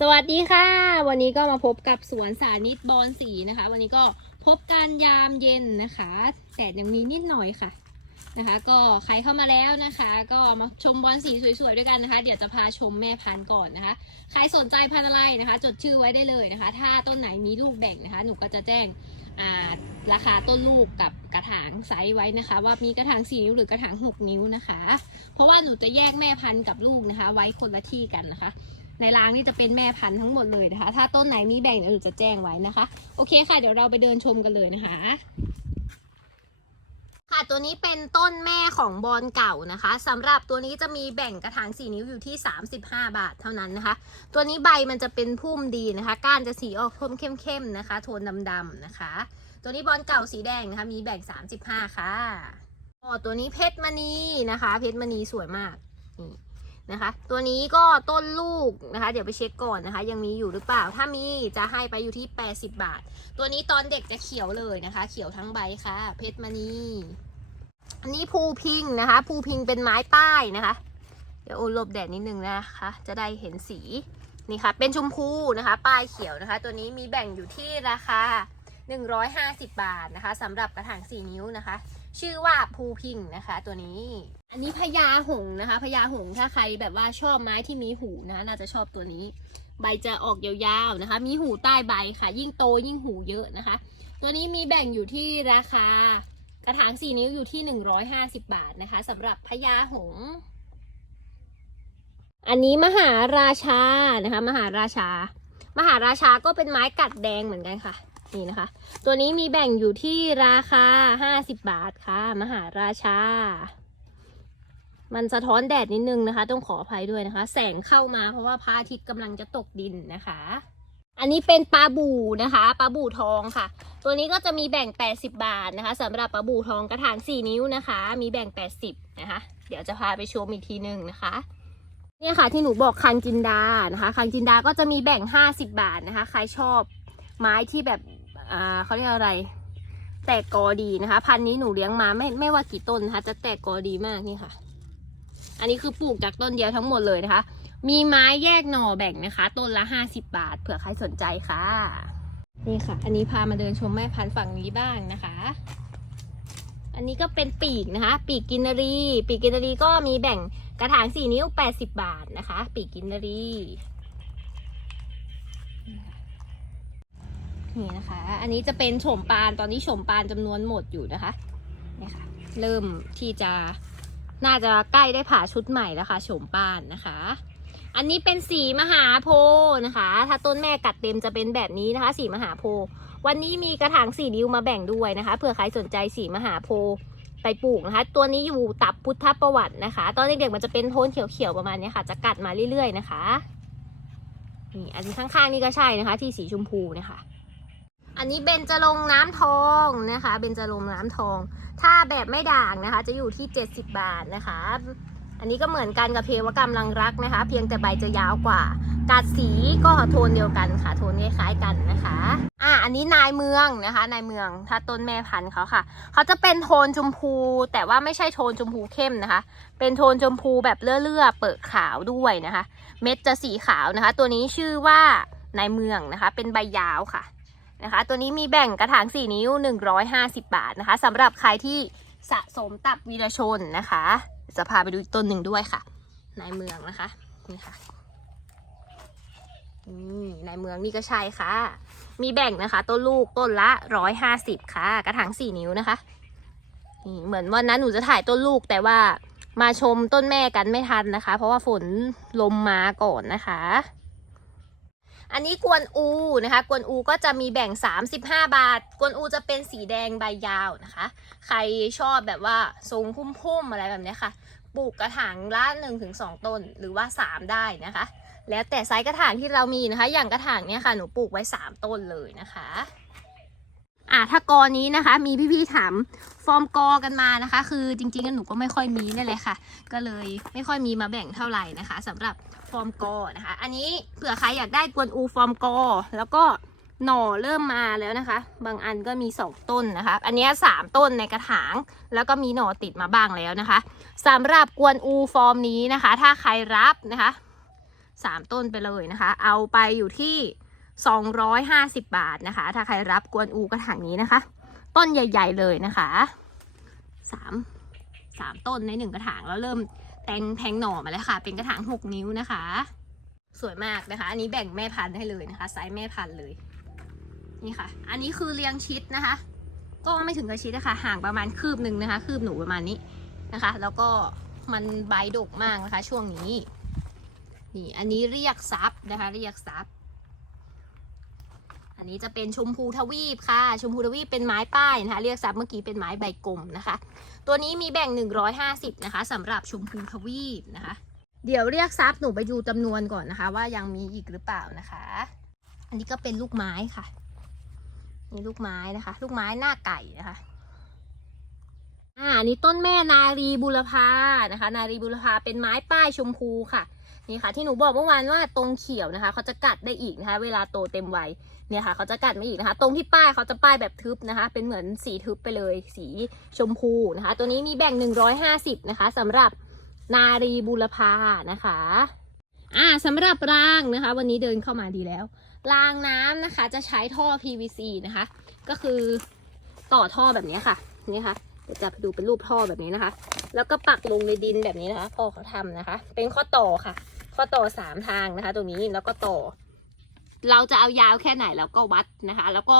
สวัสดีค่ะ วันนี้ก็มาพบกับสวนสานิตบอนสีนะคะ วันนี้ก็พบการยามเย็นนะคะแดดยังมีนิดหน่อยค่ะนะคะ ก็ใครเข้ามาแล้วนะคะ ก็มาชมบอนสีสวยๆด้วยกันนะคะ เดี๋ยวจะพาชมแม่พันธุ์ก่อนนะคะ ใครสนใจพันธุ์อะไรนะคะ จดชื่อไว้ได้เลยนะคะ ถ้าต้นไหนมีลูกแบ่งนะคะ หนูก็จะแจ้งราคาต้นลูกกับกระถางไซส์ไว้นะคะ ว่ามีกระถาง 4 นิ้วหรือกระถาง 6 นิ้วนะคะ เพราะว่าหนูจะแยกแม่พันธุ์กับลูกนะคะ ไว้คนละที่กันนะคะ ในรางนี่จะเป็นแม่พันธุ์ทั้งหมดเลยนะคะ ถ้าต้นไหนมีแบ่งเดี๋ยวหนูจะแจ้งไว้นะคะ โอเคค่ะ เดี๋ยวเราไปเดินชมกันเลยนะคะ ค่ะตัวนี้เป็นต้นแม่ของบอลเก่านะคะสำหรับตัวนี้จะมีแบ่งกระถาง4นิ้วอยู่ที่ 35 บาทเท่านั้นนะคะ ตัวนี้ใบมันจะเป็นพุ่มดีนะคะ ก้านจะสีออกส้มเข้มๆนะคะ โทนดำๆนะคะ ตัวนี้บอลเก่าสีแดงนะคะ มีแบ่ง 35 ค่ะอ๋อตัวนี้เพชรมณีนะคะ เพชรมณีสวยมากนี่ นะคะ ตัวนี้ก็ต้นลูกนะคะ เดี๋ยวไปเช็คก่อนนะคะ ยังมีอยู่หรือเปล่า ถ้ามีจะให้ไปอยู่ที่ 80 บาท ตัวนี้ตอนเด็กจะเขียวเลยนะคะ เขียวทั้งใบค่ะ เพชรมณีอันนี้ภูพิงนะคะ ภูพิงเป็นไม้ป้ายนะคะ เดี๋ยวโอลบแดดนิดนึงนะคะ จะได้เห็นสีนี่ค่ะ เป็นชมพูนะคะ ป้ายเขียวนะคะ ตัวนี้มีแบ่งอยู่ที่ราคา 150 บาทนะคะสำหรับกระถาง 4 นิ้วนะคะ ชื่อว่าภูพิงนะคะ ตัวนี้ อันนี้พญาหงนะคะพญาหงถ้าใครแบบว่าชอบไม้ที่มีหูนะน่าจะชอบตัวนี้ ใบจะออกยาวๆนะคะ มีหูใต้ใบค่ะ ยิ่งโตยิ่งหูเยอะนะคะ ตัวนี้มีแบ่งอยู่ที่ราคากระถางสี่นิ้วอยู่ที่150บาทนะคะสำหรับพญาหง อันนี้มหาราชานะคะ มหาราชา มหาราชาก็เป็นไม้กัดแดงเหมือนกันค่ะนี่นะคะ ตัวนี้มีแบ่งอยู่ที่ราคา50บาทค่ะ มหาราชา มันสะท้อนแดดนิดนึงนะคะ ต้องขออภัยด้วยนะคะ แสงเข้ามาเพราะว่าพระอาทิตย์กำลังจะตกดินนะคะ อันนี้เป็นปลาบูนะคะปลาบูทองค่ะ ตัวนี้ก็จะมีแบ่ง 80 บาทนะคะสำหรับปลาบูทองกระถาง 4 นิ้วนะคะ มีแบ่ง 80 นะคะ เดี๋ยวจะพาไปชมอีกทีหนึ่งนะคะเนี่ยค่ะที่หนูบอกคังจินดานะคะ คังจินดาก็จะมีแบ่ง 50 บาทนะคะ ใครชอบไม้ที่แบบอ่าเขาเรียกอะไร แตกกอดีนะคะ พันนี้หนูเลี้ยงมาไม่ไม่ว่ากี่ต้นนะคะ จะแตกกอดีมากนี่ค่ะ อันนี้คือปลูกจากต้นเดียวทั้งหมดเลยนะคะ มีไม้แยกหน่อแบ่งนะคะ ต้นละ 50 บาท เผื่อใครสนใจค่ะ นี่ค่ะ อันนี้พามาเดินชมแม่พันธุ์ฝั่งนี้บ้างนะคะ อันนี้ก็เป็นปีกนะคะ ปีกกินนารี ปีกกินนารีก็มีแบ่งกระถาง4นิ้ว 80 บาทนะคะ ปีกกินนารีนี่นะคะ อันนี้จะเป็นโฉมปาน ตอนนี้โฉมปานจำนวนหมดอยู่นะคะนี่ค่ะ เริ่มที่จะ น่าจะใกล้ได้ผ่าชุดใหม่แล้วค่ะโฉมปานนะคะ อันนี้เป็นสีมหาโพธิ์นะคะ ถ้าต้นแม่กัดเต็มจะเป็นแบบนี้นะคะ สีมหาโพธิ์วันนี้มีกระถางสีนิ้วมาแบ่งด้วยนะคะเผื่อใครสนใจสีมหาโพธิ์ไปปลูกนะคะ ตัวนี้อยู่ตับพุทธประวัตินะคะ ตอนเด็กๆมันจะเป็นโทนเขียวๆประมาณนี้ค่ะ จะกัดมาเรื่อยๆนะคะนี่อันข้างๆนี่ก็ใช่นะคะ ที่สีชมพูนะคะ อันนี้เบญจรงน้ำทองนะคะ เบญจรงน้ำทอง ถ้าแบบไม่ด่างนะคะ จะอยู่ที่ 70 บาทนะคะ อันนี้ก็เหมือนกันกับเพวกรรมลังรักนะคะ เพียงแต่ใบจะยาวกว่า กัดสีก็โทนเดียวกันค่ะ โทนคล้ายๆกันนะคะ อะอันนี้นายเมืองนะคะ นายเมือง ถ้าต้นแม่พันธุ์เขาค่ะ เขาจะเป็นโทนชมพู แต่ว่าไม่ใช่โทนชมพูเข้มนะคะ เป็นโทนชมพูแบบเลื่อๆ เปิดขาวด้วยนะคะ เม็ดจะสีขาวนะคะ ตัวนี้ชื่อว่านายเมืองนะคะ เป็นใบยาวค่ะ นะคะ ตัวนี้มีแบ่งกระถาง 4 นิ้ว 150 บาทนะคะสำหรับใครที่สะสมตับวีรชนนะคะ จะพาไปดูต้นหนึ่งด้วยค่ะ นายเมืองนะคะนี่ค่ะนี่นายเมืองนี่ก็ใช่ค่ะ มีแบ่งนะคะ ต้นลูกต้นละ150ค่ะ กระถาง4นิ้วนะคะนี่เหมือนวันนั้นหนูจะถ่ายต้นลูกแต่ว่ามาชมต้นแม่กันไม่ทันนะคะ เพราะว่าฝนลมมาก่อนนะคะ อันนี้กวนอูนะคะ กวนอูก็จะมีแบ่ง 35 บาท กวนอูจะเป็นสีแดงใบยาวนะคะ ใครชอบแบบว่าทรงพุ่มๆอะไรแบบนี้ค่ะ ปลูกกระถางละ1-2ถึงต้นหรือว่า 3 ได้นะคะ แล้วแต่ไซส์กระถางที่เรามีนะคะ อย่างกระถางเนี้ยค่ะ หนูปลูกไว้ 3 ต้นเลยนะคะอะถ้ากอนี้นะคะมีพี่ๆถามฟอร์มกอกันมานะคะ คือจริงๆหนูก็ไม่ค่อยมีนั่แหละค่ะ ก็เลยไม่ค่อยมีมาแบ่งเท่าไหร่นะคะสำหรับ อร์มกอนะคะ อันนี้เผื่อใครอยากได้กวนอูฟอร์มกอ แล้วก็หน่อเริ่มมาแล้วนะคะ บางอันก็มี 2 ต้นนะคะ อันนี้ 3 ต้นในกระถาง แล้วก็มีหน่อติดมาบ้างแล้วนะคะสำหรับกวนอูฟอร์มนี้นะคะ ถ้าใครรับนะคะสามต้นไปเลยนะคะ เอาไปอยู่ที่สองร้อยห้าสิบบาทนะคะ ถ้าใครรับกวนอูกระถางนี้นะคะ ต้นใหญ่ ๆ เลยนะคะสามสามต้นในหนึ่งกระถางแล้วเริ่ม แตงแทงหน่อมาแล้วค่ะ เป็นกระถางหกนิ้วนะคะ สวยมากนะคะ อันนี้แบ่งแม่พันธุ์ให้เลยนะคะไซส์แม่พันธุ์เลย นี่ค่ะ อันนี้คือเรียงชิดนะคะ ก็ไม่ถึงกับชิดนะคะห่างประมาณคืบหนึ่งนะคะ คืบหนูประมาณนี้นะคะ แล้วก็มันใบดกมากนะคะ ช่วงนี้นี่อันนี้เรียกซับนะคะ เรียกซับ อันนี้จะเป็นชมพูทวีปค่ะ ชมพูทวีปเป็นไม้ป้ายนะคะ เรียกซับเมื่อกี้เป็นไม้ใบกลมนะคะ ตัวนี้มีแบ่ง 150 นะคะสำหรับชมพูทวีปนะคะ เดี๋ยวเรียกซับหนูไปดูจำนวนก่อนนะคะ ว่ายังมีอีกหรือเปล่านะคะ อันนี้ก็เป็นลูกไม้ค่ะนี่ลูกไม้นะคะ ลูกไม้หน้าไก่นะคะอ่านนี้ต้นแม่นารีบุรพานะคะ นารีบุรพาเป็นไม้ป้ายชมพูค่ะนี่ค่ะที่หนูบอกเมื่อวานว่าตรงเขียวนะคะเขาจะกัดได้อีกนะคะ เวลาโตเต็มวัย เนี่ยค่ะเขาจะกัดไม่อีกนะคะ ตรงที่ป้ายเขาจะป้ายแบบทึบนะคะ เป็นเหมือนสีทึบไปเลย สีชมพูนะคะ ตัวนี้มีแบ่ง 150 นะคะสำหรับนารีบุรพานะคะอ่าสำหรับรางนะคะ วันนี้เดินเข้ามาดีแล้ว รางน้ำนะคะ จะใช้ท่อ PVC นะคะ ก็คือต่อท่อแบบนี้ค่ะนี่ค่ะเดี๋ยวจะไปดูเป็นรูปท่อแบบนี้นะคะ แล้วก็ปักลงในดินแบบนี้นะคะพ่อเขาทำนะคะ เป็นข้อต่อค่ะ ข้อต่อสามทางนะคะ ตรงนี้แล้วก็ต่อ เราจะเอายาวแค่ไหนแล้วก็วัดนะคะ แล้วก็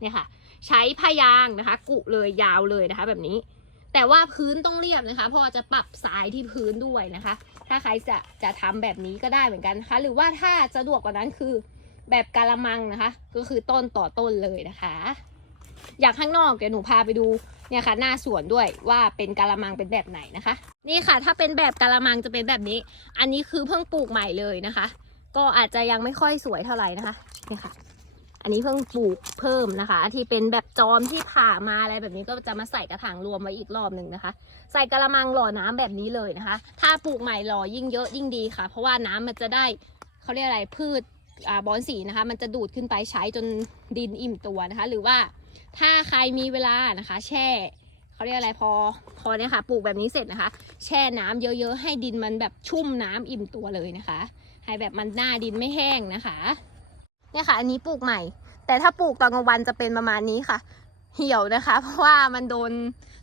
เนี่ยค่ะ ใช้พยางนะคะ กุเลยยาวเลยนะคะ แบบนี้ แต่ว่าพื้นต้องเรียบนะคะ เพราะว่าจะปรับสายที่พื้นด้วยนะคะ ถ้าใครจะจะทำแบบนี้ก็ได้เหมือนกันนะคะ หรือว่าถ้าสะดวกกว่านั้นคือแบบกาละมังนะคะ ก็คือต้นต่อต้นเลยนะคะ อยากข้างนอกเดี๋ยวหนูพาไปดูเนี่ยค่ะหน้าสวนด้วยว่าเป็นกาละมังเป็นแบบไหนนะคะ นี่ค่ะ ถ้าเป็นแบบกาละมังจะเป็นแบบนี้ อันนี้คือเพิ่งปลูกใหม่เลยนะคะ ก็อาจจะยังไม่ค่อยสวยเท่าไหร่นะคะนี่ค่ะ อันนี้เพิ่งปลูกเพิ่มนะคะ ที่เป็นแบบจอมที่ผ่ามาอะไรแบบนี้ก็จะมาใส่กระถางรวมไว้อีกรอบหนึ่งนะคะ ใส่กระมังหล่อน้ำแบบนี้เลยนะคะ ถ้าปลูกใหม่หล่อยิ่งเยอะยิ่งดีค่ะ เพราะว่าน้ำมันจะได้เขาเรียกอะไรพืชอ่าบอนสีนะคะ มันจะดูดขึ้นไปใช้จนดินอิ่มตัวนะคะ หรือว่าถ้าใครมีเวลานะคะ แช่เขาเรียกอะไรพอพอเนี่ยค่ะปลูกแบบนี้เสร็จนะคะ แช่น้ำเยอะๆ ให้ดินมันแบบชุ่มน้ำอิ่มตัวเลยนะคะ ให้แบบมันหน้าดินไม่แห้งนะคะ เนี่ยค่ะ อันนี้ปลูกใหม่ แต่ถ้าปลูกตอนกลางวันจะเป็นประมาณนี้ค่ะ เหี่ยวนะคะ เพราะว่ามันโดน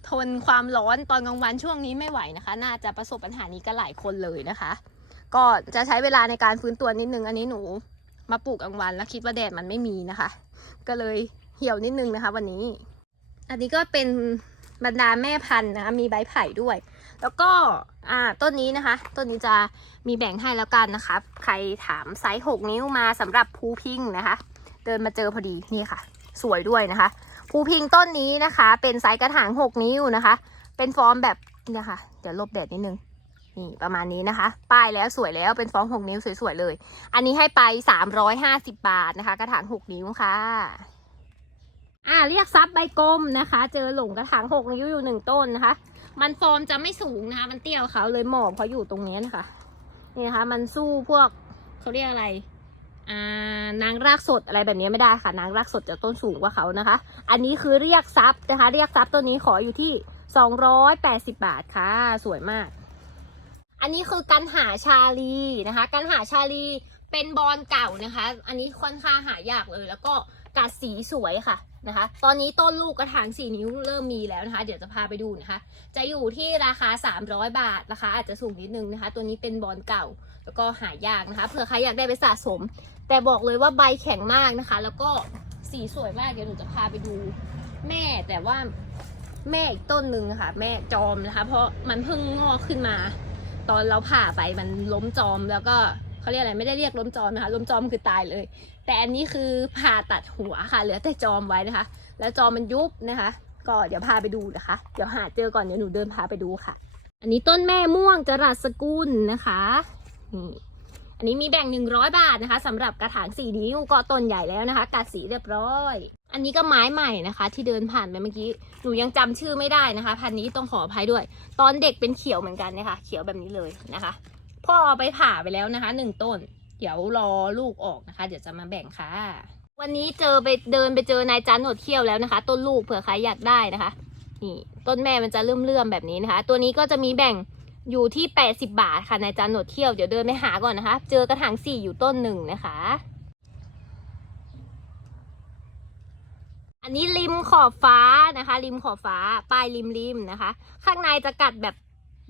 ทนความร้อนตอนกลางวันช่วงนี้ไม่ไหวนะคะ น่าจะประสบปัญหานี้กันหลายคนเลยนะคะ ก็จะใช้เวลาในการฟื้นตัวนิดนึง อันนี้หนูมาปลูกกลางวันแล้วคิดว่าแดดมันไม่มีนะคะ ก็เลยเหี่ยวนิดนึงนะคะ วันนี้ อันนี้ก็เป็นบรรดาแม่พันธุ์นะคะมีใบไผ่ด้วย แล้วก็อ่าต้นนี้นะคะ ต้นนี้จะมีแบ่งให้แล้วกันนะคะ ใครถามไซส์ 6 นิ้วมาสำหรับภูพิงนะคะ เดินมาเจอพอดีนี่ค่ะ สวยด้วยนะคะภูพิงต้นนี้นะคะ เป็นไซส์กระถาง 6 นิ้วนะคะ เป็นฟอร์มแบบเนะคะ เดี๋ยวลบแดดนิดนึงนี่ประมาณนี้นะคะ ป้ายแล้วสวยแล้วเป็นฟอร์ม 6 นิ้วสวยๆเลย อันนี้ให้ไป 350 บาทนะคะ กระถาง 6 นิ้วค่ะอ่าเรียกซับใบกลมนะคะ เจอหลงกระถาง6นิ้วอยู่หนึ่งต้นนะคะ มันฟอร์มจะไม่สูงนะคะ มันเตี้ยวเขาเลยหมอบเขาอยู่ตรงนี้นะคะนี่นะคะ มันสู้พวกเขาเรียกอะไรอ่านางรากสดอะไรแบบนี้ไม่ได้ค่ะ นางรากสดจะต้นสูงกว่าเขานะคะ อันนี้คือเรียกซับนะคะ เรียกซับตัวนี้ขออยู่ที่ 280 บาทค่ะ สวยมาก อันนี้คือกันหาชาลีนะคะ กันหาชาลีเป็นบอลเก่านะคะ อันนี้ค่อนข้างหายากเลยแล้วก็ กัดสีสวยค่ะนะคะ ตอนนี้ต้นลูกกระถางสีนิ้วเริ่มมีแล้วนะคะ เดี๋ยวจะพาไปดูนะคะ จะอยู่ที่ราคา 300 บาทราคาอาจจะสูงนิดนึงนะคะ ตัวนี้เป็นบอลเก่าแล้วก็หายากนะคะเผื่อใครอยากได้ไปสะสม แต่บอกเลยว่าใบแข็งมากนะคะ แล้วก็สีสวยมากเดี๋ยวหนูจะพาไปดู แม่แต่ว่าแม่อีกต้นหนึ่งค่ะ แม่จอมนะคะ เพราะมันเพิ่งงอกขึ้นมา ตอนเราผ่าไปมันล้มจอมแล้วก็ เขาเรียกอะไรไม่ได้เรียกล้มจอมนะคะล้มจอมคือตายเลย แต่อันนี้คือผ่าตัดหัวค่ะ เหลือแต่จอมไว้นะคะ แล้วจอมมันยุบนะคะ ก็เดี๋ยวพาไปดูนะคะ เดี๋ยวหาเจอก่อนเดี๋ยวหนูเดินพาไปดูค่ะ อันนี้ต้นแม่ม่วงจรัสสกุลนะคะนี่อันนี้มีแบ่ง 100 บาทนะคะสำหรับกระถาง4นิ้วก็ต้นใหญ่แล้วนะคะ กัดสีเรียบร้อย อันนี้ก็ไม้ใหม่นะคะ ที่เดินผ่านไปเมื่อกี้หนูยังจำชื่อไม่ได้นะคะ พันนี้ต้องขออภัยด้วย ตอนเด็กเป็นเขียวเหมือนกันนะคะเขียวแบบนี้เลยนะคะ พ่อเอาไปผ่าไปแล้วนะคะหนึ่งต้น เดี๋ยวรอลูกออกนะคะ เดี๋ยวจะมาแบ่งค่ะ วันนี้เจอไปเดินไปเจอนายจันหนวดเขี้ยวแล้วนะคะ ต้นลูกเผื่อใครอยากได้นะคะ นี่ต้นแม่มันจะเลื่อมๆแบบนี้นะคะ ตัวนี้ก็จะมีแบ่งอยู่ที่ 80 บาทค่ะในจานหนวดเที่ยวเดี๋ยวเดินไปหาก่อนนะคะ เจอกระถางสี่อยู่ต้นหนึ่งนะคะ อันนี้ริมขอบฟ้านะคะ ริมขอบฟ้าปลายริมริมนะคะ ข้างในจะกัดแบบ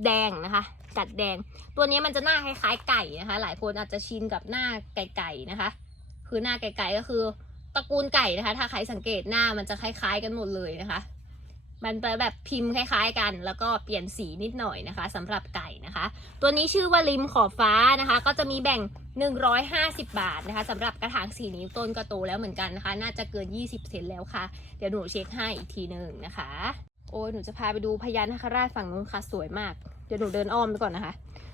แดงนะคะ กัดแดง ตัวนี้มันจะหน้าคล้ายๆไก่นะคะ หลายคนอาจจะชินกับหน้าไก่ๆนะคะ คือหน้าไก่ๆก็คือตระกูลไก่นะคะ ถ้าใครสังเกตหน้ามันจะคล้ายๆกันหมดเลยนะคะ มันจะแบบพิมพ์คล้ายๆกัน แล้วก็เปลี่ยนสีนิดหน่อยนะคะสำหรับไก่นะคะ ตัวนี้ชื่อว่าริมขอบฟ้านะคะ ก็จะมีแบ่ง 150 บาทนะคะสำหรับกระถางสีนิ้วต้นก็โตแล้วเหมือนกันนะคะ น่าจะเกิน 20 เซนแล้วค่ะ เดี๋ยวหนูเช็คให้อีกทีหนึ่งนะคะ โอ้ยหนูจะพาไปดูพญานาคราชฝั่งนู้นค่ะสวยมาก เดี๋ยวหนูเดินอ้อมไปก่อนนะคะ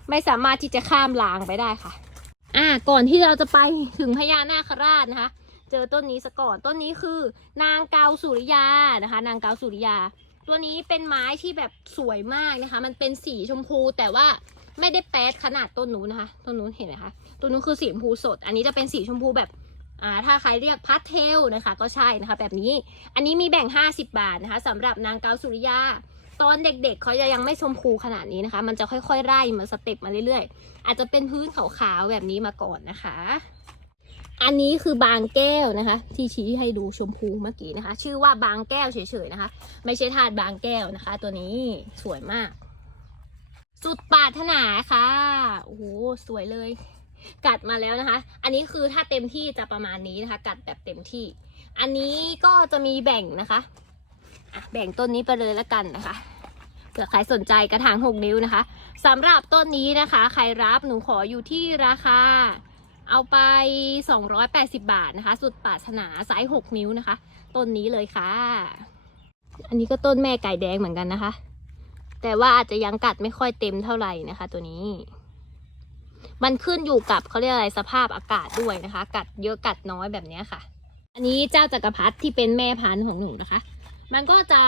ไม่สามารถที่จะข้ามรางไปได้ค่ะ อ่า ก่อนที่เราจะไปถึงพญานาคราชนะคะ เจอต้นนี้ซะก่อน ต้นนี้คือนางเกาสุริยานะคะ นางเกาสุริยา ตัวนี้เป็นไม้ที่แบบสวยมากนะคะ มันเป็นสีชมพูแต่ว่าไม่ได้แป๊ดขนาดต้นนู้นนะคะ ต้นนู้นเห็นไหมคะต้นนู้นคือสีชมพูสด อันนี้จะเป็นสีชมพูแบบ อ่าถ้าใครเรียกพัสเทลนะคะก็ใช่นะคะแบบนี้อันนี้มีแบ่ง 50 บาทนะคะสำหรับนางเกาสุริยา ตอนเด็กๆเขาจะยังไม่ชมพูขนาดนี้นะคะ มันจะค่อยๆไล่มาสเต็ปมาเรื่อยๆ อาจจะเป็นพื้นขาวๆแบบนี้มาก่อนนะคะ อันนี้คือบางแก้วนะคะ ที่ชี้ให้ดูชมพูเมื่อกี้นะคะ ชื่อว่าบางแก้วเฉยๆนะคะ ไม่ใช่ธาตุบางแก้วนะคะ ตัวนี้สวยมาก สุดปรารถนาค่ะโอ้โหสวยเลย กัดมาแล้วนะคะ อันนี้คือถ้าเต็มที่จะประมาณนี้นะคะ กัดแบบเต็มที่ อันนี้ก็จะมีแบ่งนะคะแบ่งต้นนี้ไปเลยแล้วกันนะคะเผื่อใครสนใจกระถางหกนิ้วนะคะสำหรับต้นนี้นะคะ ใครรับหนูขออยู่ที่ราคา เอาไป 280 บาทนะคะ สุดปรารถนาไซส์6นิ้วนะคะ ต้นนี้เลยค่ะ อันนี้ก็ต้นแม่ไก่แดงเหมือนกันนะคะ แต่ว่าอาจจะยังกัดไม่ค่อยเต็มเท่าไหร่นะคะ ตัวนี้ มันขึ้นอยู่กับเขาเรียกอะไรสภาพอากาศด้วยนะคะ กัดเยอะกัดน้อยแบบนี้ค่ะ อันนี้เจ้าจักรพรรดิที่เป็นแม่พันธุ์ของหนูนะคะ มันก็จะ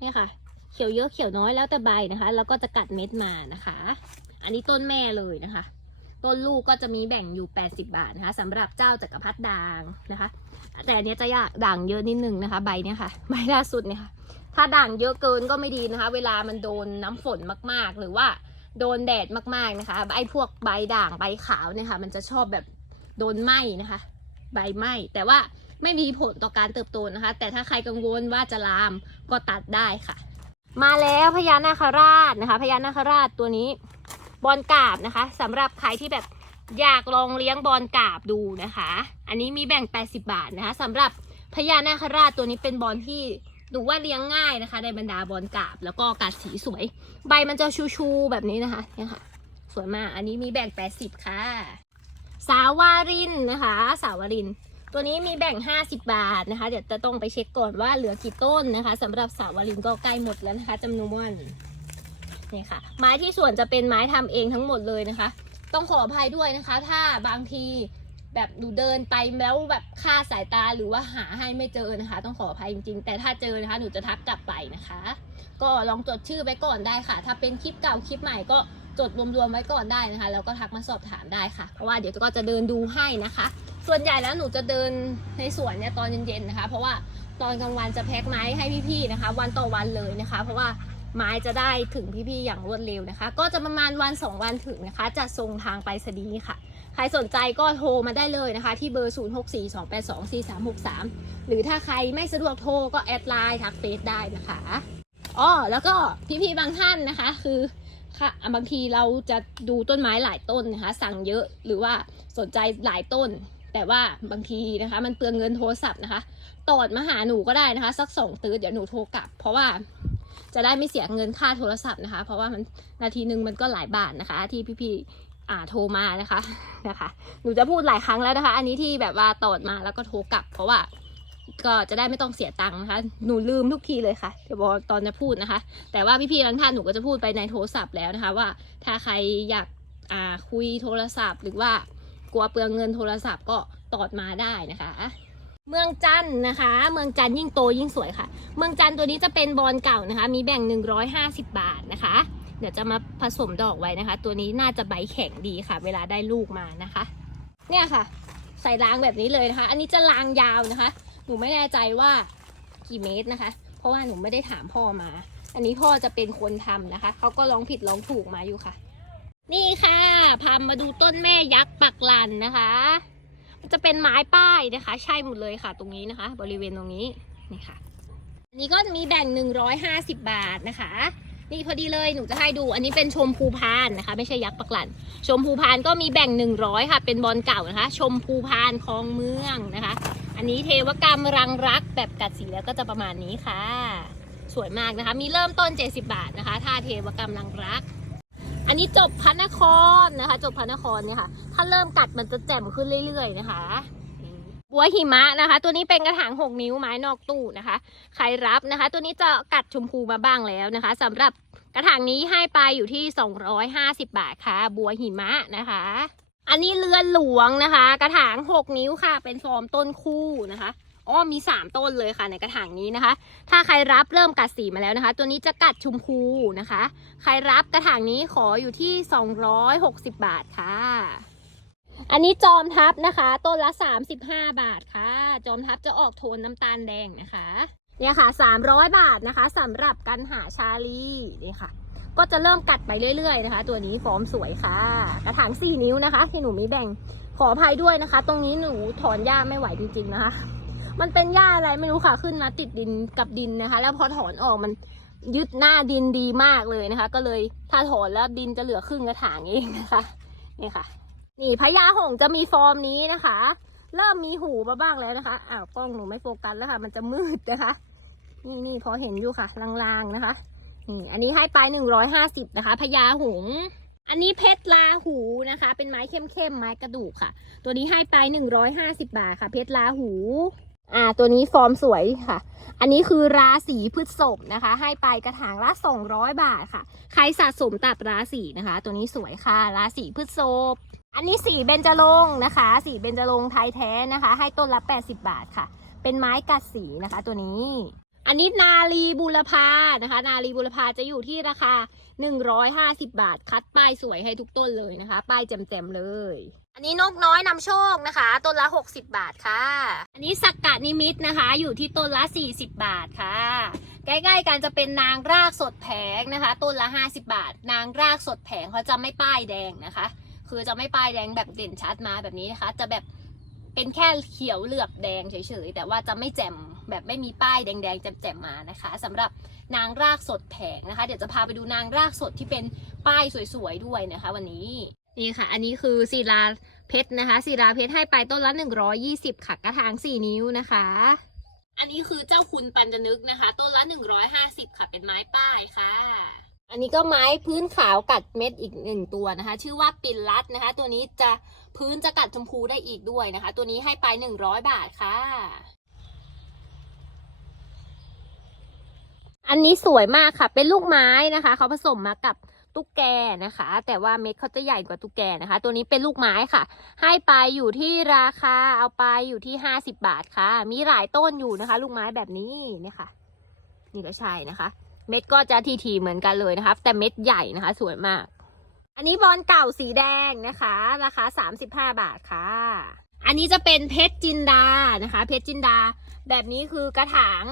เนี่ยค่ะ เขียวเยอะเขียวน้อยแล้วแต่ใบนะคะ แล้วก็จะกัดเม็ดมานะคะ อันนี้ต้นแม่เลยนะคะ ต้นลูกก็จะมีแบ่งอยู่ 80 บาทนะคะสำหรับเจ้าจักรพรรดิด่างนะคะ แต่อันเนี้ยจะยากด่างเยอะนิดนึงนะคะ ใบเนี้ยค่ะใบล่าสุดเนี่ยค่ะถ้าด่างเยอะเกินก็ไม่ดีนะคะ เวลามันโดนน้ำฝนมากๆ หรือว่า โดนแดดมากๆนะคะ ไอ้พวกใบด่างใบขาวเนี่ยค่ะมันจะชอบแบบโดนไหม้นะคะ ใบไหม้แต่ว่าไม่มีผลต่อการเติบโตนะคะ แต่ถ้าใครกังวลว่าจะลามก็ตัดได้ค่ะ มาแล้วพญานาคราชนะคะพญานาคราชตัวนี้บอลกาบนะคะสำหรับใครที่แบบอยากลองเลี้ยงบอลกาบดูนะคะ อันนี้มีแบ่ง 80 บาทนะคะสำหรับพญานาคราชตัวนี้เป็นบอลที่ หนูว่าเลี้ยงง่ายนะคะในบรรดาบอลกาบ แล้วก็กัดสีสวย ใบมันจะชูๆแบบนี้นะคะเนี่ยค่ะ สวยมากอันนี้มีแบ่ง 80 ค่ะ สาวารินนะคะ สาวาริน ตัวนี้มีแบ่ง 50 บาทนะคะ เดี๋ยวจะต้องไปเช็คก่อนว่าเหลือกี่ต้นนะคะสำหรับสาวารินก็ใกล้หมดแล้วนะคะจำนวนนี่ค่ะ ไม้ที่ส่วนจะเป็นไม้ทำเองทั้งหมดเลยนะคะ ต้องขออภัยด้วยนะคะ ถ้าบางที แบบหนูเดินไปแล้วแบบค่าสายตาหรือว่าหาให้ไม่เจอนะคะ ต้องขออภัยจริงๆ แต่ถ้าเจอนะคะหนูจะทักกลับไปนะคะ ก็ลองจดชื่อไว้ก่อนได้ค่ะ ถ้าเป็นคลิปเก่าคลิปใหม่ก็จดรวมๆไว้ก่อนได้นะคะแล้วก็ทักมาสอบถามได้ค่ะ เพราะว่าเดี๋ยวก็จะเดินดูให้นะคะ ส่วนใหญ่แล้วหนูจะเดินในสวนเนี่ยตอนเย็นๆนะคะ เพราะว่าตอนกลางวันจะแพ็คไม้ให้พี่ๆนะคะ วันต่อวันเลยนะคะ เพราะว่าไม้จะได้ถึงพี่ๆอย่างรวดเร็วนะคะ ก็จะประมาณวัน 2 วันถึงนะคะจะส่งทางไปรษณีค่ะ ใครสนใจก็โทรมาได้เลยนะคะ ที่เบอร์ 0642824363 หรือถ้าใครไม่สะดวกโทรก็แอดไลน์ทักเฟซได้นะคะอ๋อแล้วก็พี่ๆบางท่านนะคะ คือค่ะบางทีเราจะดูต้นไม้หลายต้นนะคะ สั่งเยอะหรือว่าสนใจหลายต้น แต่ว่าบางทีนะคะ มันเปลืองเงินโทรศัพท์นะคะตอดมาหาหนูก็ได้นะคะ สักสองตื้อเดี๋ยวหนูโทรกลับ เพราะว่าจะได้ไม่เสียเงินค่าโทรศัพท์นะคะ เพราะว่ามันนาทีหนึ่งมันก็หลายบาทนะคะ ที่พี่ๆ อ่าโทรมานะคะนะคะหนูจะพูดหลายครั้งแล้วนะคะ อันนี้ที่แบบว่าตอดมาแล้วก็โทรกลับ เพราะว่าก็จะได้ไม่ต้องเสียตังค์นะคะ หนูลืมทุกทีเลยค่ะเดี๋ยวบอกตอนจะพูดนะคะ แต่ว่าพี่ๆบางท่านหนูก็จะพูดไปในโทรศัพท์แล้วนะคะ ว่าถ้าใครอยากอ่าคุยโทรศัพท์ หรือว่ากลัวเปลืองเงินโทรศัพท์ก็ตอดมาได้นะคะเมืองจันทน์นะคะ เมืองจันทน์ยิ่งโตยิ่งสวยค่ะ เมืองจันทน์ตัวนี้จะเป็นบอลเก่านะคะ มีแบ่ง 150 บาทนะคะ เดี๋ยวจะมาผสมดอกไว้นะคะ ตัวนี้น่าจะใบแข็งดีค่ะ เวลาได้ลูกมานะคะ เนี่ยค่ะ ใส่รางแบบนี้เลยนะคะ อันนี้จะรางยาวนะคะ หนูไม่แน่ใจว่ากี่เมตรนะคะ เพราะว่าหนูไม่ได้ถามพ่อมา อันนี้พ่อจะเป็นคนทำนะคะเขาก็ร้องผิดร้องถูกมาอยู่ค่ะ นี่ค่ะพามาดูต้นแม่ยักษ์ปักลันนะคะมันจะเป็นไม้ป้ายนะคะ ใช่หมดเลยค่ะ ตรงนี้นะคะ บริเวณตรงนี้นี่ค่ะ อันนี้ก็มีแบ่ง 150 บาทนะคะ นี่พอดีเลยหนูจะให้ดู อันนี้เป็นชมพูพานนะคะ ไม่ใช่ยักษ์ปักหลันชมพูพานก็มีแบ่ง 100 ค่ะ เป็นบอลเก่านะคะ ชมพูพานคลองเมืองนะคะ อันนี้เทวกรรมรังรักแบบกัดสีแล้วก็จะประมาณนี้ค่ะ สวยมากนะคะ มีเริ่มต้น 70 บาทนะคะถ้าเทวกรรมรังรัก อันนี้จบพระนครนะคะ จบพระนครเนี่ยค่ะ ถ้าเริ่มกัดมันจะแจ่มขึ้นเรื่อย ๆ นะคะ บัวหิมะนะคะ ตัวนี้เป็นกระถาง 6 นิ้วไม้นอกตู้นะคะใครรับนะคะ ตัวนี้จะกัดชมพูมาบ้างแล้วนะคะสำหรับกระถางนี้ให้ไปอยู่ที่ 250 บาทค่ะ บัวหิมะนะคะ อันนี้เรือนหลวงนะคะ กระถาง 6 นิ้วค่ะ เป็นฟอร์มต้นคู่นะคะอ๋อมี 3 ต้นเลยค่ะในกระถางนี้นะคะ ถ้าใครรับเริ่มกัดสีมาแล้วนะคะ ตัวนี้จะกัดชมพูนะคะ ใครรับกระถางนี้ขออยู่ที่ 260 บาทค่ะ อันนี้จอมทัพนะคะ ต้นละ 35 บาทค่ะ จอมทัพจะออกโทนน้ำตาลแดงนะคะ เนี่ยค่ะ 300 บาทนะคะสำหรับกันหาชาลีนี่ค่ะ ก็จะเริ่มกัดไปเรื่อยๆนะคะ ตัวนี้ฟอร์มสวยค่ะ กระถาง 4 นิ้วนะคะ ที่หนูมีแบ่งขออภัยด้วยนะคะ ตรงนี้หนูถอนหญ้าไม่ไหวจริงๆนะคะ มันเป็นหญ้าอะไรไม่รู้ค่ะขึ้นมาติดดินกับดินนะคะ แล้วพอถอนออกมันยึดหน้าดินดีมากเลยนะคะ ก็เลยถ้าถอนแล้วดินจะเหลือครึ่งกระถางเองนะคะนี่ค่ะ นี่พญาหงจะมีฟอร์มนี้นะคะ เริ่มมีหูมาบ้างแล้วนะคะอ้าวกล้องหนูไม่โฟกัสแล้วค่ะ มันจะมืดนะคะ นี่นี่พอเห็นอยู่ค่ะลางๆนะคะนี่อันนี้ให้ไปหนึ่งร้อยห้าสิบนะคะพญาหงอันนี้เพชรลาหูนะคะ เป็นไม้เข้มๆไม้กระดูกค่ะ ตัวนี้ให้ไปหนึ่งร้อยห้าสิบาทค่ะ เพชรลาหู อ่า ตัวนี้ฟอร์มสวยค่ะ อันนี้คือราศีพฤษภนะคะ ให้ไปกระถางละ200บาทค่ะ ใครสะสมตับราศีนะคะ ตัวนี้สวยค่ะ ราศีพฤษภ อันนี้สีเบญจรงค์นะคะ สีเบญจรงค์ไทยแท้นะคะ ให้ต้นละ 80 บาทค่ะ เป็นไม้กัดสีนะคะตัวนี้ อันนี้นาลีบุรพานะคะ นาลีบุรพาจะอยู่ที่ราคา 150 บาท คัดป้ายสวยให้ทุกต้นเลยนะคะ ป้ายแจ่มๆเลย อันนี้นกน้อยนำโชคนะคะ ต้นละ 60 บาทค่ะ อันนี้สักกะนิมิตนะคะ อยู่ที่ต้นละ 40 บาทค่ะใกล้ๆกันจะเป็นนางรากสดแผงนะคะ ต้นละ 50 บาท นางรากสดแผงเขาจะไม่ป้ายแดงนะคะ คือจะไม่ป้ายแดงแบบเด่นชัดมาแบบนี้นะคะ จะแบบเป็นแค่เขียวเหลือบแดงเฉยๆ แต่ว่าจะไม่แจ่มแบบไม่มีป้ายแดงๆแจ่มๆมานะคะสำหรับนางรากสดแผงนะคะ เดี๋ยวจะพาไปดูนางรากสดที่เป็นป้ายสวยๆด้วยนะคะ วันนี้นี่ค่ะ อันนี้คือศิลาเพชรนะคะศิลาเพชรให้ไปต้นละ 120 ค่ะกระถาง 4 นิ้วนะคะ อันนี้คือเจ้าคุณปัญจนึกนะคะ ต้นละ 150 ค่ะเป็นไม้ป้ายค่ะ อันนี้ก็ไม้พื้นขาวกัดเม็ดอีกหนึ่งตัวนะคะ ชื่อว่าปินลัดนะคะ ตัวนี้จะพื้นจะกัดชมพูได้อีกด้วยนะคะ ตัวนี้ให้ไป100บาทค่ะ อันนี้สวยมากค่ะ เป็นลูกไม้นะคะ เขาผสมมากับตุ๊กแกนะคะ แต่ว่าเม็ดเขาจะใหญ่กว่าตุ๊กแกนะคะ ตัวนี้เป็นลูกไม้ค่ะ ให้ไปอยู่ที่ราคาเอาไปอยู่ที่50บาทค่ะ มีหลายต้นอยู่นะคะ ลูกไม้แบบนี้เนี่ยค่ะ นี่ก็ใช่นะคะ เม็ดก็จะทีๆเหมือนกันเลยนะคะ แต่เม็ดใหญ่นะคะ สวยมาก อันนี้บอลเก่าสีแดงนะคะ ราคา 35 บาทค่ะ อันนี้จะเป็นเพชรจินดานะคะ เพชรจินดา แบบนี้คือกระถาง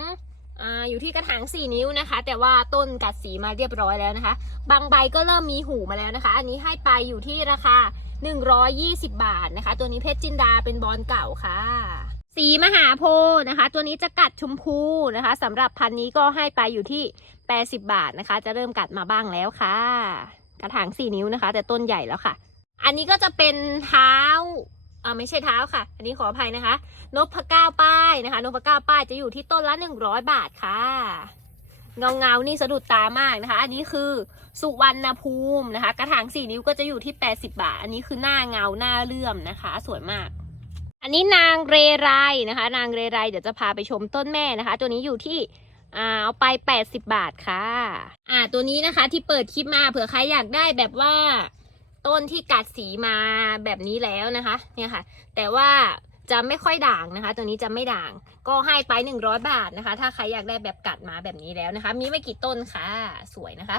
ออยู่ที่กระถาง 4 นิ้วนะคะ แต่ว่าต้นกัดสีมาเรียบร้อยแล้วนะคะ บางใบก็เริ่มมีหูมาแล้วนะคะ อันนี้ให้ไปอยู่ที่ราคา 120 บาทนะคะ ตัวนี้เพชรจินดาเป็นบอลเก่าค่ะ สีมหาโพธิ์นะคะ ตัวนี้จะกัดชมพูนะคะสำหรับพันนี้ก็ให้ไปอยู่ที่ 80 บาทนะคะ จะเริ่มกัดมาบ้างแล้วค่ะ กระถาง4นิ้วนะคะ แต่ต้นใหญ่แล้วค่ะ อันนี้ก็จะเป็นเท้าอ่าไม่ใช่เท้าค่ะ อันนี้ขออภัยนะคะนพเก้าป้ายนะคะนพเก้าป้ายจะอยู่ที่ต้นละ 100 บาทค่ะ เงาเงานี่สะดุดตามากนะคะ อันนี้คือสุวรรณภูมินะคะ กระถาง4นิ้วก็จะอยู่ที่ 80 บาท อันนี้คือหน้าเงาหน้าเลื่อมนะคะ สวยมากอันนี้นางเรไรนะคะ นางเรไรเดี๋ยวจะพาไปชมต้นแม่นะคะ ตัวนี้อยู่ที่ อ่าเอาไป 80 บาทค่ะ อ่าตัวนี้นะคะที่เปิดคลิปมาเผื่อใครอยากได้แบบว่าต้นที่กัดสีมาแบบนี้แล้วนะคะ เนี่ยค่ะ แต่ว่าจะไม่ค่อยด่างนะคะ ตัวนี้จะไม่ด่าง ก็ให้ไป 100 บาทนะคะ ถ้าใครอยากได้แบบกัดมาแบบนี้แล้วนะคะ มีไม่กี่ต้นค่ะ สวยนะคะ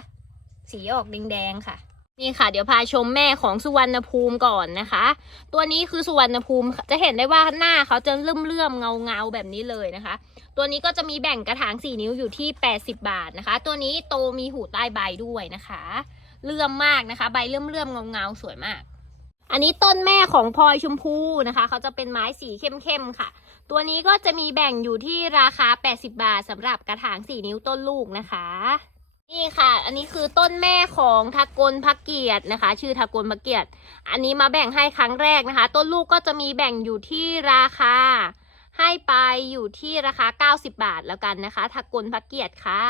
สีออกแดงๆค่ะ นี่ค่ะ เดี๋ยวพาชมแม่ของสุวรรณภูมิก่อนนะคะ ตัวนี้คือสุวรรณภูมิจะเห็นได้ว่าหน้าเขาจะเลื่อมเลื่อมๆเงาเงาๆแบบนี้เลยนะคะ ตัวนี้ก็จะมีแบ่งกระถาง4นิ้วอยู่ที่ 80 บาทนะคะ ตัวนี้โตมีหูใต้ใบด้วยนะคะเลื่อมมากนะคะ ใบเลื่อมเลื่อมเงาเงาๆสวยมาก อันนี้ต้นแม่ของพลอยชมพูนะคะเขาจะเป็นไม้สีเข้มๆค่ะ ตัวนี้ก็จะมีแบ่งอยู่ที่ราคา 80 บาทสำหรับกระถาง4นิ้วต้นลูกนะคะ นี่ค่ะ อันนี้คือต้นแม่ของทากลพักเกียรตินะคะ ชื่อทากลพักเกียรติ อันนี้มาแบ่งให้ครั้งแรกนะคะ ต้นลูกก็จะมีแบ่งอยู่ที่ราคา ให้ไปอยู่ที่ราคา 90 บาทแล้วกันนะคะทากลพักเกียรติค่ะ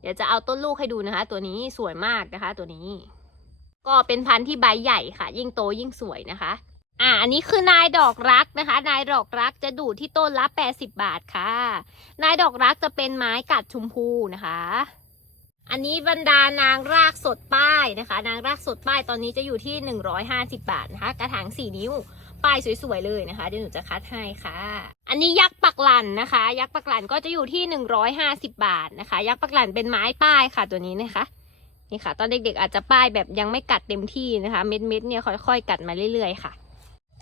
เดี๋ยวจะเอาต้นลูกให้ดูนะคะ ตัวนี้สวยมากนะคะ ตัวนี้ ก็เป็นพันธุ์ที่ใบใหญ่ค่ะ ยิ่งโตยิ่งสวยนะคะ อ่า อันนี้คือนายดอกรักนะคะ นายดอกรักจะดูที่ต้นละ 80 บาทค่ะ นายดอกรักจะเป็นไม้กัดชมพูนะคะ อันนี้บรรดานางรากสดป้ายนะคะ นางรากสดป้ายตอนนี้จะอยู่ที่ 150 บาทนะคะ กระถาง4 นิ้วป้ายสวยๆเลยนะคะเดี๋ยวหนูจะคัดให้ค่ะ อันนี้ยักษ์ปักหลันนะคะ ยักษ์ปักหลันก็จะอยู่ที่ 150 บาทนะคะ ยักษ์ปักหลันเป็นไม้ป้ายค่ะตัวนี้นะคะนี่ค่ะ ตอนเด็กๆอาจจะป้ายแบบยังไม่กัดเต็มที่นะคะ เม็ดๆเนี่ยค่อยๆ กัดมาเรื่อยๆค่ะ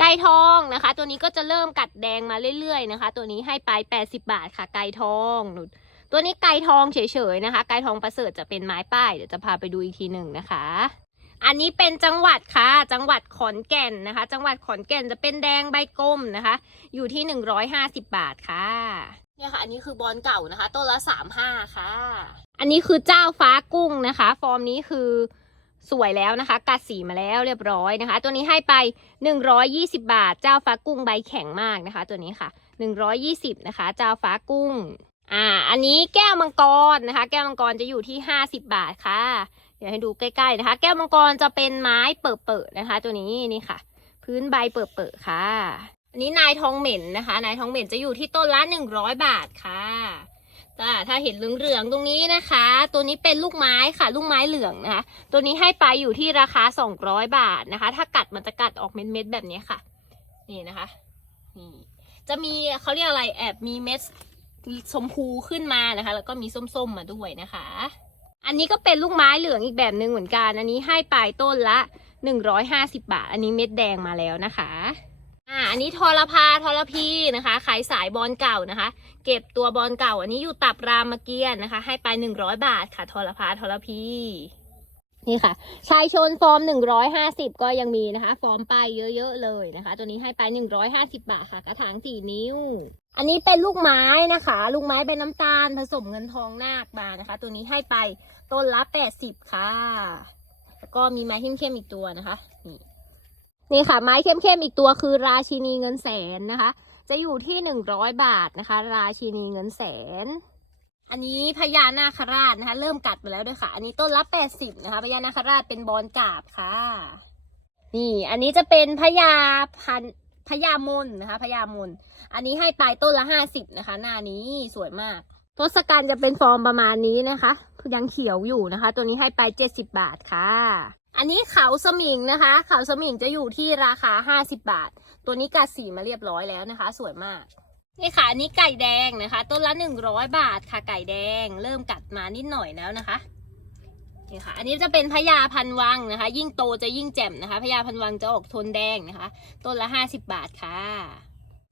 ไก่ทองนะคะ ตัวนี้ก็จะเริ่มกัดแดงมาเรื่อยๆนะคะ ตัวนี้ให้ไป 80 บาทค่ะไก่ทองหนู ตัวนี้ไก่ทองเฉยๆนะคะ ไก่ทองประเสริฐจะเป็นไม้ป้าย เดี๋ยวจะพาไปดูอีกทีหนึ่งนะคะ อันนี้เป็นจังหวัดค่ะ จังหวัดขอนแก่นนะคะ จังหวัดขอนแก่นจะเป็นแดงใบกลมนะคะ อยู่ที่150บาทค่ะเนี่ยค่ะ อันนี้คือบอลเก่านะคะต้นละ35ค่ะ อันนี้คือเจ้าฟ้ากุ้งนะคะ ฟอร์มนี้คือสวยแล้วนะคะ กัดสีมาแล้วเรียบร้อยนะคะ ตัวนี้ให้ไป 120 บาท เจ้าฟ้ากุ้งใบแข็งมากนะคะ ตัวนี้ค่ะ 120นะคะ เจ้าฟ้ากุ้ง อ่า อันนี้แก้วมังกรนะคะ แก้วมังกรจะอยู่ที่50บบาทค่ะ เดี๋ยวให้ดูใกล้ๆนะคะ แก้วมังกรจะเป็นไม้เปิดๆนะคะ ตัวนี้นี่ค่ะ พื้นใบเปิดๆค่ะ อันนี้นายทองเหม็นนะคะ นายทองเหม็นจะอยู่ที่ต้นละ100บาทค่ะจ้าถ้าเห็นเหลืองๆตรงนี้นะคะ ตัวนี้เป็นลูกไม้ค่ะ ลูกไม้เหลืองนะคะ ตัวนี้ให้ไปอยู่ที่ราคา200บาทนะคะ ถ้ากัดมันจะกัดออกเม็ดๆแบบนี้ค่ะ นี่นะคะ นี่ จะมีเขาเรียกอะไรแอบมีเม็ด ชมพูขึ้นมานะคะ แล้วก็มีส้มๆมาด้วยนะคะ อันนี้ก็เป็นลูกไม้เหลืองอีกแบบหนึ่งเหมือนกัน อันนี้ให้ไปต้นละ 150 บาท อันนี้เม็ดแดงมาแล้วนะคะอ่าอันนี้ทอรพาทอรพีนะคะขายสายบอลเก่านะคะ เก็บตัวบอลเก่า อันนี้อยู่ตับรามเกียรตินะคะ ให้ไป 100 บาทค่ะทอรพาทอรพีนี่ค่ะ ชายชนฟอร์ม 150 ก็ยังมีนะคะ ฟอร์มไปเยอะๆเลยนะคะ ตัวนี้ให้ไป 150 บาทค่ะ กระถาง 4 นิ้ว อันนี้เป็นลูกไม้นะคะ ลูกไม้เป็นน้ำตาลผสมเงินทองนาคมานะคะ ตัวนี้ให้ไปต้นละ80ค่ะ แล้วก็มีไม้เข้มๆอีกตัวนะคะนี่นี่ค่ะ ไม้เข้มๆอีกตัวคือราชินีเงินแสนนะคะ จะอยู่ที่100บาทนะคะ ราชินีเงินแสน อันนี้พญานาคราชนะคะ เริ่มกัดมาแล้วด้วยค่ะ อันนี้ต้นละแปดสิบนะคะพญานาคราชเป็นบอลกาบค่ะ นี่ อันนี้จะเป็นพญาพัน พญามนนะคะพญามน อันนี้ให้ปลายต้นละห้าสิบนะคะ หน้านี้สวยมากทศกัณฐ์จะเป็นฟอร์มประมาณนี้นะคะยังเขียวอยู่นะคะ ตัวนี้ให้ไปเจ็ดสิบบาทค่ะ อันนี้เขาสมิงนะคะ เขาสมิงจะอยู่ที่ราคาห้าสิบบาท ตัวนี้กัดสีมาเรียบร้อยแล้วนะคะ สวยมากนี่ค่ะอันนี้ไก่แดงนะคะ ต้นละหนึ่งร้อยบาทค่ะไก่แดง เริ่มกัดมานิดหน่อยแล้วนะคะ นี่ค่ะ อันนี้จะเป็นพญาพันวังนะคะ ยิ่งโตจะยิ่งแจ่มนะคะพญาพันวังจะออกโทนแดงนะคะ ต้นละห้าสิบบาทค่ะ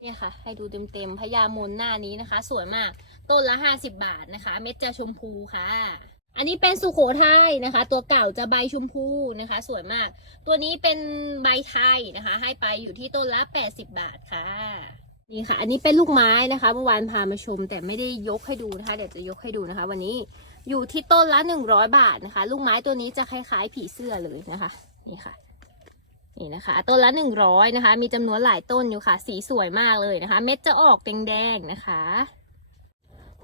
นี่ค่ะ ให้ดูเต็มๆพญามนหน้านี้นะคะ สวยมาก ต้นละห้าสิบบาทนะคะ เม็ดจะชมพูค่ะ อันนี้เป็นสุโขทัยนะคะ ตัวเก่าจะใบชมพูนะคะ สวยมาก ตัวนี้เป็นใบไทยนะคะ ให้ไปอยู่ที่ต้นละแปดสิบบาทค่ะนี่ค่ะ อันนี้เป็นลูกไม้นะคะ เมื่อวานพามาชม แต่ไม่ได้ยกให้ดูนะคะ เดี๋ยวจะยกให้ดูนะคะ วันนี้ อยู่ที่ต้นละหนึ่งร้อยบาทนะคะ ลูกไม้ตัวนี้จะคล้ายๆผีเสื้อเลยนะคะนี่ค่ะนี่นะคะต้นละหนึ่งร้อยนะคะ มีจำนวนหลายต้นอยู่ค่ะ สีสวยมากเลยนะคะ เม็ดจะออกแดงๆนะคะ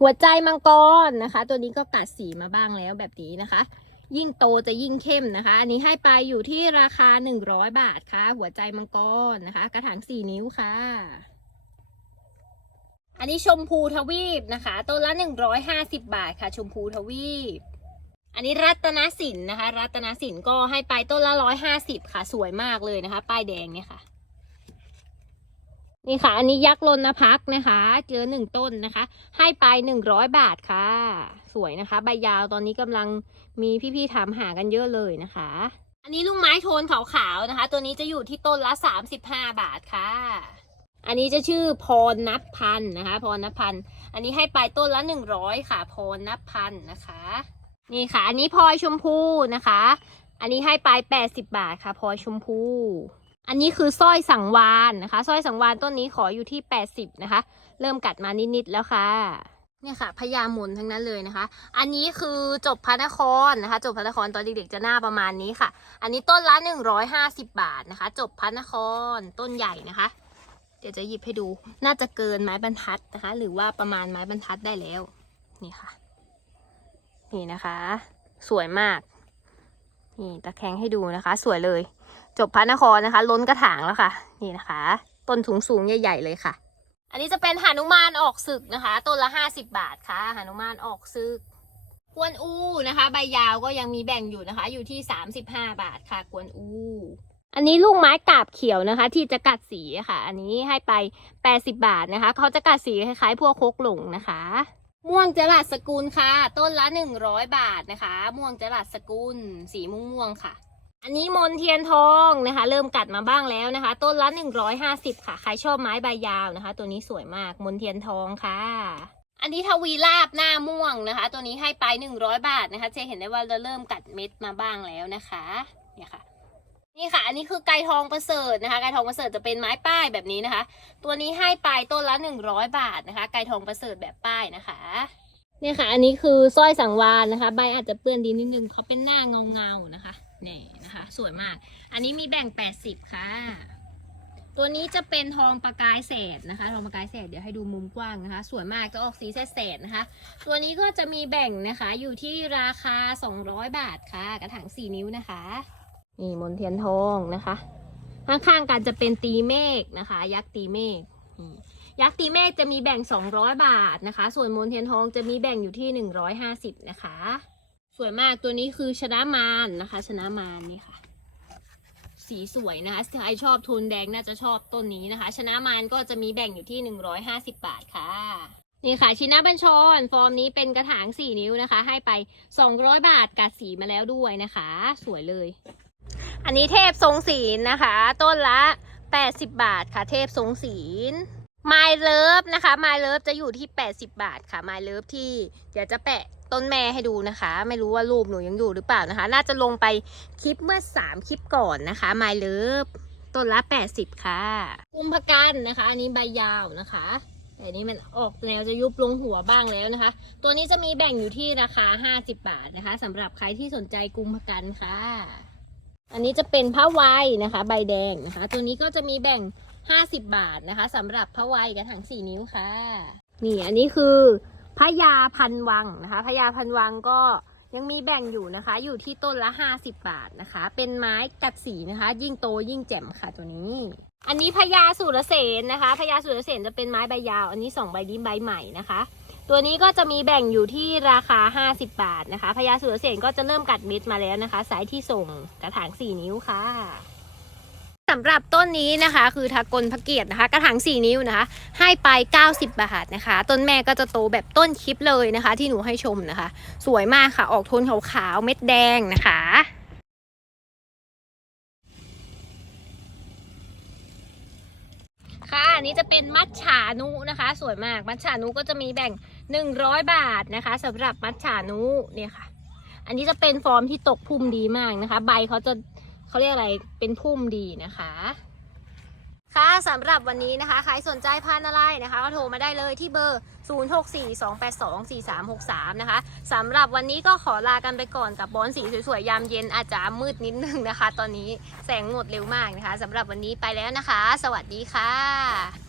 หัวใจมังกรนะคะ ตัวนี้ก็กัดสีมาบ้างแล้วแบบนี้นะคะ ยิ่งโตจะยิ่งเข้มนะคะ อันนี้ให้ไปอยู่ที่ราคา100บาทค่ะ หัวใจมังกรนะคะ กระถาง4นิ้วค่ะ อันนี้ชมพูทวีปนะคะต้นละ 150 บาทค่ะ ชมพูทวีป อันนี้รัตนสินนะคะ รัตนสินก็ให้ไปต้นละ 150 ค่ะ สวยมากเลยนะคะ ป้ายแดงเนี่ยค่ะ นี่ค่ะ อันนี้ยักษ์ลนพักนะคะ เจอหนึ่งต้นนะคะ ให้ไปหนึ่งร้อยบาทค่ะ สวยนะคะ ใบยาวตอนนี้กำลังมีพี่ๆถามหากันเยอะเลยนะคะ อันนี้ลูกไม้โทนขาวๆนะคะ ตัวนี้จะอยู่ที่ต้นละสามสิบห้าบาทค่ะ อันนี้จะชื่อพรนับพันนะคะ พรนับพันอันนี้ให้ไปต้นละหนึ่งร้อยค่ะ พรนับพันนะคะ นี่ค่ะ อันนี้พลอยชมพูนะคะ อันนี้ให้ไปแปดสิบบาทค่ะ พลอยชมพู อันนี้คือสร้อยสังวานนะคะสร้อยสังวานต้นนี้ขออยู่ที่80นะคะ เริ่มกัดมานิดๆแล้วค่ะเนี่ยค่ะพญาหมุนทั้งนั้นเลยนะคะ อันนี้คือจบพระนครนะคะ จบพระนครตอนเด็กๆจะหน้าประมาณนี้ค่ะ อันนี้ต้นละ150บาทนะคะ จบพระนครต้นใหญ่นะคะ ดี๋ยวจะหยิบให้ดู น่าจะเกินไม้บรรทัดนะคะ หรือว่าประมาณไม้บรรทัดได้แล้ว นี่ค่ะ นี่นะคะ สวยมาก นี่ตะแคงให้ดูนะคะ สวยเลย จบพระนครนะคะ ล้นกระถางแล้วค่ะ นี่นะคะ ต้นถุงสูงใหญ่ ๆ เลยค่ะ อันนี้จะเป็นหานุมานออกศึกนะคะ ต้นละห้าสิบบาทค่ะหานุมานออกศึกกวนอูนะคะ ใบยาวก็ยังมีแบ่งอยู่นะคะ อยู่ที่สามสิบห้าบาทค่ะ กวนอู อันนี้ลูกไม้กาบเขียวนะคะ ที่จะกัดสีค่ะ อันนี้ให้ไปแปดสิบาทนะคะ เขาจะกัดสีคล้ายๆ พวกโคกหลงนะคะ ม่วงจรัสสกุลค่ะ ต้นละหนึ่งร้อยบาทนะคะ ม่วงจรัสสกุล สีม่วงๆค่ะ อันนี้มนเทียนทองนะคะ เริ่มกัดมาบ้างแล้วนะคะ ต้นละหนึ่งร้อยห้าสิบค่ะ ใครชอบไม้ใบยาวนะคะ ตัวนี้สวยมากมนเทียนทองค่ะอันนี้ทวีลาบหน้าม่วงนะคะ ตัวนี้ให้ไปหนึ่งร้อยบาทนะคะจะเห็นได้ว่าเราเริ่มกัดเม็ดมาบ้างแล้วนะคะ เนี่ยค่ะ นี่ค่ะ อันนี้คือไก่ทองประเสริฐนะคะไก่ทองประเสริฐจะเป็นไม้ป้ายแบบนี้นะคะ ตัวนี้ให้ไปต้นละหนึ่งร้อยบาทนะคะไก่ทองประเสริฐแบบป้ายนะคะเนี่ยค่ะ อันนี้คือสร้อยสังวานนะคะ ใบอาจจะเปื้อนดินนิดนึงเขาเป็นหน้าเงาเงานะคะนี่นะคะ สวยมาก อันนี้มีแบ่ง 80 ค่ะ ตัวนี้จะเป็นทองประกายแสดนะคะ ทองประกายแสดเดี๋ยวให้ดูมุมกว้างนะคะ สวยมากจะออกสีแสดๆนะคะ ตัวนี้ก็จะมีแบ่งนะคะอยู่ที่ราคา 200 บาทค่ะ กระถาง4 นิ้วนะคะ นี่มนเทียนทองนะคะ ข้างๆกันจะเป็นตีเมฆนะคะ ยักษ์ตีเมฆยักษ์ตีเมฆจะมีแบ่ง 200 บาทนะคะ ส่วนมนเทียนทองจะมีแบ่งอยู่ที่ 150 นะคะ สวยมากตัวนี้คือชนะมารนะคะ ชนะมารนี่ค่ะ สีสวยนะคะใครชอบโทนแดงน่าจะชอบต้นนี้นะคะ ชนะมารก็จะมีแบ่งอยู่ที่ 150 บาทค่ะนี่ค่ะ ชินะบัญชร ฟอร์มนี้เป็นกระถาง 4 นิ้วนะคะ ให้ไป 200 บาทกัดสีมาแล้วด้วยนะคะ สวยเลย อันนี้เทพทรงศีลนะคะ ต้นละ 80 บาทค่ะ เทพทรงศีล My Love นะคะ My Love จะอยู่ที่ 80 บาทค่ะ My Love ที่เดี๋ยวจะแปะต้นแม่ให้ดูนะคะ ไม่รู้ว่ารูปหนูยังอยู่หรือเปล่านะคะ น่าจะลงไปคลิปเมื่อ 3 คลิปก่อนนะคะ My Love ต้นละ 80 ค่ะกุมภกันนะคะ อันนี้ใบยาวนะคะ แต่อันนี้มันออกแนวจะยุบลงหัวบ้างแล้วนะคะ ตัวนี้จะมีแบ่งอยู่ที่ราคา 50 บาทนะคะสำหรับใครที่สนใจกุมภกันค่ะ อันนี้จะเป็นผ้าไวนะคะ ใบแดงนะคะ ตัวนี้ก็จะมีแบ่ง 50 บาทนะคะสำหรับผ้าไวกระถาง4 นิ้วค่ะ นี่อันนี้คือพญาพันวังนะคะพญาพันวังก็ยังมีแบ่งอยู่นะคะ อยู่ที่ต้นละ 50 บาทนะคะ เป็นไม้กัดสีนะคะ ยิ่งโตยิ่งแจ่มค่ะตัวนี้ อันนี้พญาสุรเสนนะคะพญาสุรเสนจะเป็นไม้ใบยาว อันนี้สองใบนี้ใบใหม่นะคะ ตัวนี้ก็จะมีแบ่งอยู่ที่ราคา 50 บาทนะคะพญาสุรเสนก็จะเริ่มกัดเม็ดมาแล้วนะคะ สายที่ส่งกระถาง 4 นิ้วค่ะสำหรับต้นนี้นะคะ คือทากลพระเกียรตินะคะ กระถาง4 นิ้วนะคะ ให้ไป 90 บาทนะคะ ต้นแม่ก็จะโตแบบต้นคลิปเลยนะคะ ที่หนูให้ชมนะคะ สวยมากค่ะ ออกโทนขาวๆเม็ดแดงนะคะค่ะอันนี้จะเป็นมัดฉานุนะคะ สวยมาก มัดฉานุก็จะมีแบ่ง 100 บาทนะคะสำหรับมัดฉานุเนี่ยค่ะ อันนี้จะเป็นฟอร์มที่ตกพุ่มดีมากนะคะ ใบเขาจะเขาเรียกอะไรเป็นพุ่มดีนะคะ ค่ะสำหรับวันนี้นะคะใครสนใจพันอะไรนะคะก็โทรมาได้เลยที่เบอร์ 0642824363 นะคะสำหรับวันนี้ก็ขอลากันไปก่อนกับบอนสีสวยๆ ยามเย็นอาจจะมืดนิดนึงนะคะ ตอนนี้แสงหมดเร็วมากนะคะสำหรับวันนี้ไปแล้วนะคะ สวัสดีค่ะ